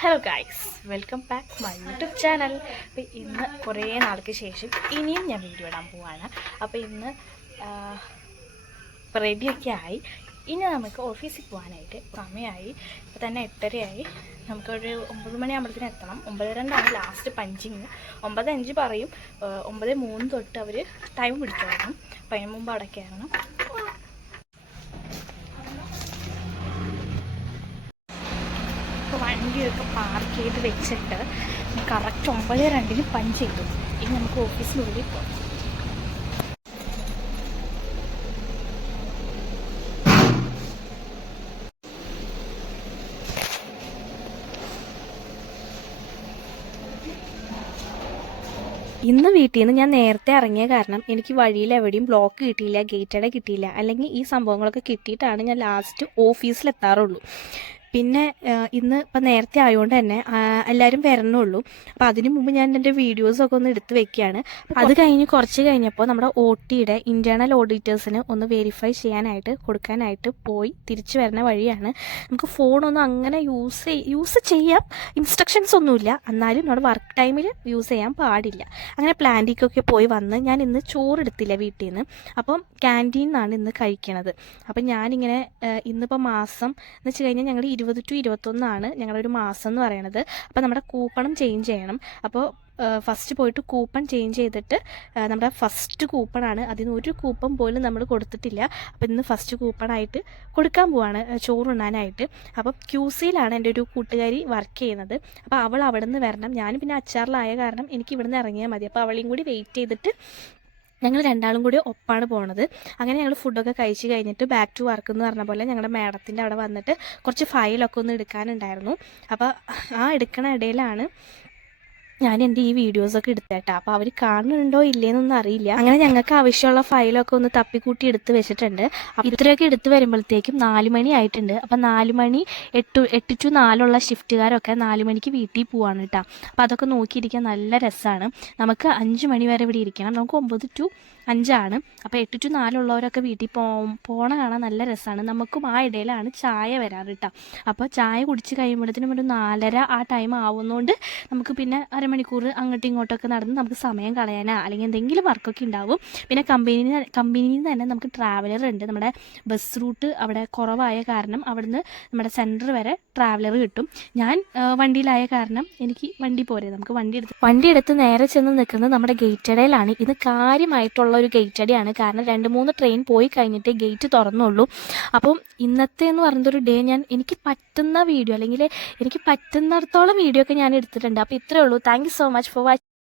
Hello guys, welcome back my YouTube channel. അപ്പോൾ ഇന്ന് കുറേ നാൾക്ക് ശേഷം ഇനിയും ഞാൻ വീഡിയോ ഇടാൻ പോവാണ്. അപ്പോൾ ഇന്ന് റെഡിയൊക്കെ ആയി. ഇനി നമുക്ക് ഓഫീസിൽ പോകാനായിട്ട് സമയമായി. ഇപ്പോൾ തന്നെ 8:30 നമുക്കൊരു 9 മണിയാകുമ്പോഴത്തേന് എത്തണം. 9:02 ലാസ്റ്റ് പഞ്ചിങ്. 9:05 പറയും. 9:03 തൊട്ട് അവർ ടൈം പിടിച്ചു തുടങ്ങും. അപ്പോൾ അതിന് മുമ്പ് അവിടെ കയറണം. വണ്ടിയൊക്കെ പാർക്ക് ചെയ്ത് വെച്ചിട്ട് കറക്റ്റ് 9:02 പഞ്ച് ചെയ്തു. ഇനി നമുക്ക് ഓഫീസിനുള്ളിൽ പോകാം. ഇന്ന് വീട്ടിൽ നിന്ന് ഞാൻ നേരത്തെ ഇറങ്ങിയ കാരണം എനിക്ക് വഴിയിൽ എവിടെയും ബ്ലോക്ക് കിട്ടിയില്ല, ഗേറ്റഡ് കിട്ടിയില്ല. അല്ലെങ്കിൽ ഈ സംഭവങ്ങളൊക്കെ കിട്ടിയിട്ടാണ് ഞാൻ ലാസ്റ്റ് ഓഫീസിലെത്താറുള്ളൂ. പിന്നെ ഇന്ന് ഇപ്പം നേരത്തെ ആയതുകൊണ്ട് തന്നെ എല്ലാവരും വരണുള്ളൂ. അപ്പോൾ അതിന് മുമ്പ് ഞാൻ എൻ്റെ വീഡിയോസൊക്കെ ഒന്ന് എടുത്ത് വെക്കുകയാണ്. അത് കഴിഞ്ഞ് കുറച്ച് കഴിഞ്ഞപ്പോൾ നമ്മുടെ OTയുടെ ഇൻറ്റേർണൽ ഓഡിറ്റേഴ്സിന് ഒന്ന് വെരിഫൈ ചെയ്യാനായിട്ട് കൊടുക്കാനായിട്ട് പോയി തിരിച്ചു വരുന്ന വഴിയാണ്. നമുക്ക് ഫോണൊന്നും അങ്ങനെ യൂസ് ചെയ്യാം, ഇൻസ്ട്രക്ഷൻസ് ഒന്നുമില്ല. എന്നാലും നമ്മുടെ വർക്ക് ടൈമിൽ യൂസ് ചെയ്യാൻ പാടില്ല. അങ്ങനെ പ്ലാന്റിക്കൊക്കെ പോയി വന്ന് ഞാൻ ഇന്ന് ചോറെടുത്തില്ല വീട്ടിൽ നിന്ന്. അപ്പം ക്യാൻറ്റീനിൽ നിന്നാണ് ഇന്ന് കഴിക്കണത്. അപ്പം ഞാനിങ്ങനെ ഇന്നിപ്പോൾ മാസം എന്ന് വെച്ച് കഴിഞ്ഞാൽ ഞങ്ങൾ 20 to 21 ഞങ്ങളുടെ ഒരു മാസം എന്ന് പറയണത്. അപ്പോൾ നമ്മുടെ കൂപ്പണും ചേഞ്ച് ചെയ്യണം. അപ്പോൾ ഫസ്റ്റ് പോയിട്ട് കൂപ്പൺ ചേഞ്ച് ചെയ്തിട്ട് നമ്മുടെ ഫസ്റ്റ് കൂപ്പണാണ്. അതിന് ഒരു കൂപ്പൺ പോലും നമ്മൾ കൊടുത്തിട്ടില്ല. അപ്പോൾ ഇന്ന് ഫസ്റ്റ് കൂപ്പണായിട്ട് കൊടുക്കാൻ പോവാണ് ചോറുണ്ണാനായിട്ട്. അപ്പം QCയിലാണ് എൻ്റെ ഒരു കൂട്ടുകാരി വർക്ക് ചെയ്യുന്നത്. അപ്പോൾ അവൾ അവിടെ നിന്ന് വരണം. ഞാൻ പിന്നെ അച്ചാറിലായ കാരണം എനിക്ക് ഇവിടെ നിന്ന് ഇറങ്ങിയാൽ മതി. അപ്പോൾ അവളെയും കൂടി വെയിറ്റ് ചെയ്തിട്ട് ഞങ്ങൾ രണ്ടാളും കൂടി ഒപ്പാണ് പോണത്. അങ്ങനെ ഞങ്ങൾ ഫുഡൊക്കെ കഴിച്ച് കഴിഞ്ഞിട്ട് ബാക്ക് ടു വർക്ക് എന്ന് പറഞ്ഞ പോലെ ഞങ്ങളുടെ മാഡത്തിൻ്റെ അവിടെ വന്നിട്ട് കുറച്ച് ഫയലൊക്കെ ഒന്ന് എടുക്കാനുണ്ടായിരുന്നു. അപ്പോൾ ആ എടുക്കണ ഇടയിലാണ് ഞാൻ എൻ്റെ ഈ വീഡിയോസൊക്കെ എടുത്തേട്ടാ. അപ്പോൾ അവർ കാണുന്നുണ്ടോ ഇല്ലേന്നൊന്നും അറിയില്ല. അങ്ങനെ ഞങ്ങൾക്ക് ആവശ്യമുള്ള ഫയലൊക്കെ ഒന്ന് തപ്പിക്കൂട്ടി എടുത്ത് വെച്ചിട്ടുണ്ട്. അപ്പോൾ ഇത്രയൊക്കെ എടുത്ത് വരുമ്പോഴത്തേക്കും 4 മണി ആയിട്ടുണ്ട്. അപ്പം 4 മണി 8 to 4 ഷിഫ്റ്റുകാരൊക്കെ 4 മണിക്ക് വീട്ടിൽ പോവാണ് കേട്ടോ. അപ്പോൾ അതൊക്കെ നോക്കിയിരിക്കാൻ നല്ല രസമാണ്. നമുക്ക് 5 മണി വരെ ഇവിടെ ഇരിക്കണം. നമുക്ക് 9 to 5 അപ്പോൾ 8 to 4 വീട്ടിൽ പോണ കാണാൻ നല്ല രസമാണ്. നമുക്കും ആ ഇടയിലാണ് ചായ വരാറ് കേട്ടോ. അപ്പോൾ ചായ കുടിച്ച് കഴിയുമ്പോഴത്തേനും ഒരു 4:30 ആ ടൈം ആവുന്നതുകൊണ്ട് നമുക്ക് പിന്നെ അരമണിക്കൂർ അങ്ങോട്ടും ഇങ്ങോട്ടൊക്കെ നടന്ന് നമുക്ക് സമയം കളയാനോ അല്ലെങ്കിൽ എന്തെങ്കിലും വർക്കൊക്കെ ഉണ്ടാവും. പിന്നെ കമ്പനിയിൽ നിന്ന് തന്നെ നമുക്ക് ട്രാവലർ ഉണ്ട്. നമ്മുടെ ബസ് റൂട്ട് അവിടെ കുറവായ കാരണം അവിടുന്ന് നമ്മുടെ സെൻറ്റർ വരെ ട്രാവലർ കിട്ടും. ഞാൻ വണ്ടിയിലായ കാരണം എനിക്ക് വണ്ടി പോരെ. നമുക്ക് വണ്ടി എടുത്ത് നേരെ ചെന്ന് നിൽക്കുന്നത് നമ്മുടെ ഗേറ്റടയിലാണ്. ഇത് കാര്യമായിട്ടുള്ള ഒരു ഗേറ്റടിയാണ്. കാരണം 2-3 ട്രെയിൻ പോയി കഴിഞ്ഞിട്ടേ ഗേറ്റ് തുറന്നുള്ളൂ. അപ്പം ഇന്നത്തെ എന്ന് പറയുന്നൊരു ഡേ എനിക്ക് പറ്റുന്ന വീഡിയോ അല്ലെങ്കിൽ എനിക്ക് പറ്റുന്നിടത്തോളം വീഡിയോ ഒക്കെ ഞാൻ എടുത്തിട്ടുണ്ട്. അപ്പോൾ ഇത്രയേ ഉള്ളൂ. Thank you so much for watching.